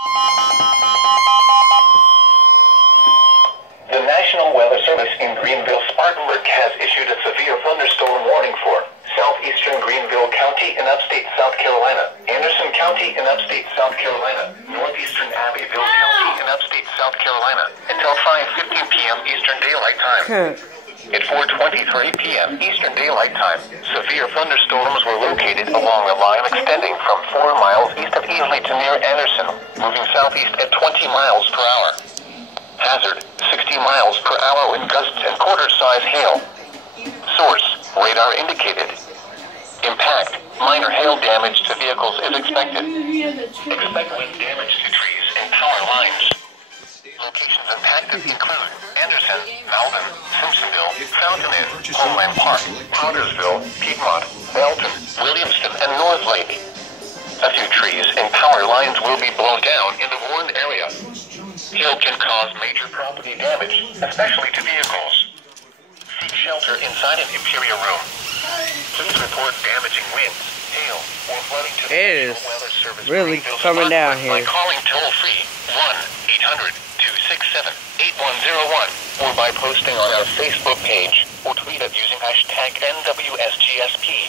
The National Weather Service in Greenville-Spartanburg has issued a severe thunderstorm warning for southeastern Greenville County in upstate South Carolina, Anderson County in upstate South Carolina, northeastern Abbeville County in upstate South Carolina, until 5:15 p.m. Eastern Daylight Time. At 4:23 p.m. Eastern Daylight Time, severe thunderstorms were located along a line extending from 4 miles east of Easley to near Anderson, moving southeast at 20 miles per hour. Hazard, 60 miles per hour wind gusts and quarter-size hail. Source, radar indicated. Impact, minor hail damage to vehicles is expected. Expect wind damage to trees and power lines. Locations impacted include Anderson, Malden, Simpsonville, Fountain Inn, Homeland Park, Powdersville, Piedmont, Belton, Williamston, and North Lake. A few trees and power lines will be blown down in the warned area. Hail can cause major property damage, especially to vehicles. Seek shelter inside an interior room. Please report damaging winds, hail, or flooding to the National Weather Service really coming down here by calling toll-free 1-800-267-8101 or by posting on our Facebook page or tweet it using hashtag NWSGSP.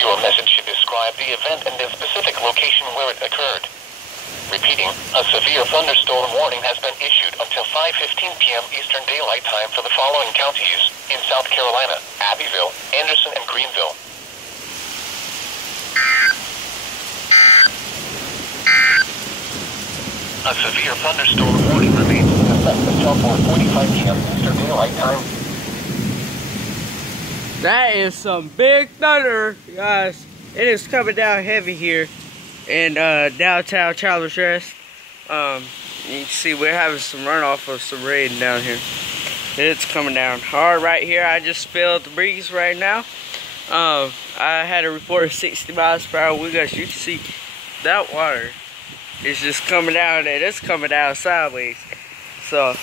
Your message should describe the event and the specific location where it occurred. Repeating, a severe thunderstorm warning has been issued until 5:15 p.m. Eastern Daylight Time for the following counties in South Carolina: Abbeville, Anderson, and Greenville. A severe thunderstorm warning remains in effect until 4:45 p.m. Eastern Daylight Time. That is some big thunder, guys. It is coming down heavy here in downtown Travelers Rest. You can see we're having some runoff of some rain down here. It's coming down hard right here. I just spilled the breeze right now. I had a report of 60 miles per hour. You can see that water is just coming down, and it's coming down sideways. So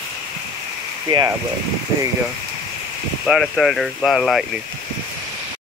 yeah, but there you go. A lot of thunder, a lot of lightning.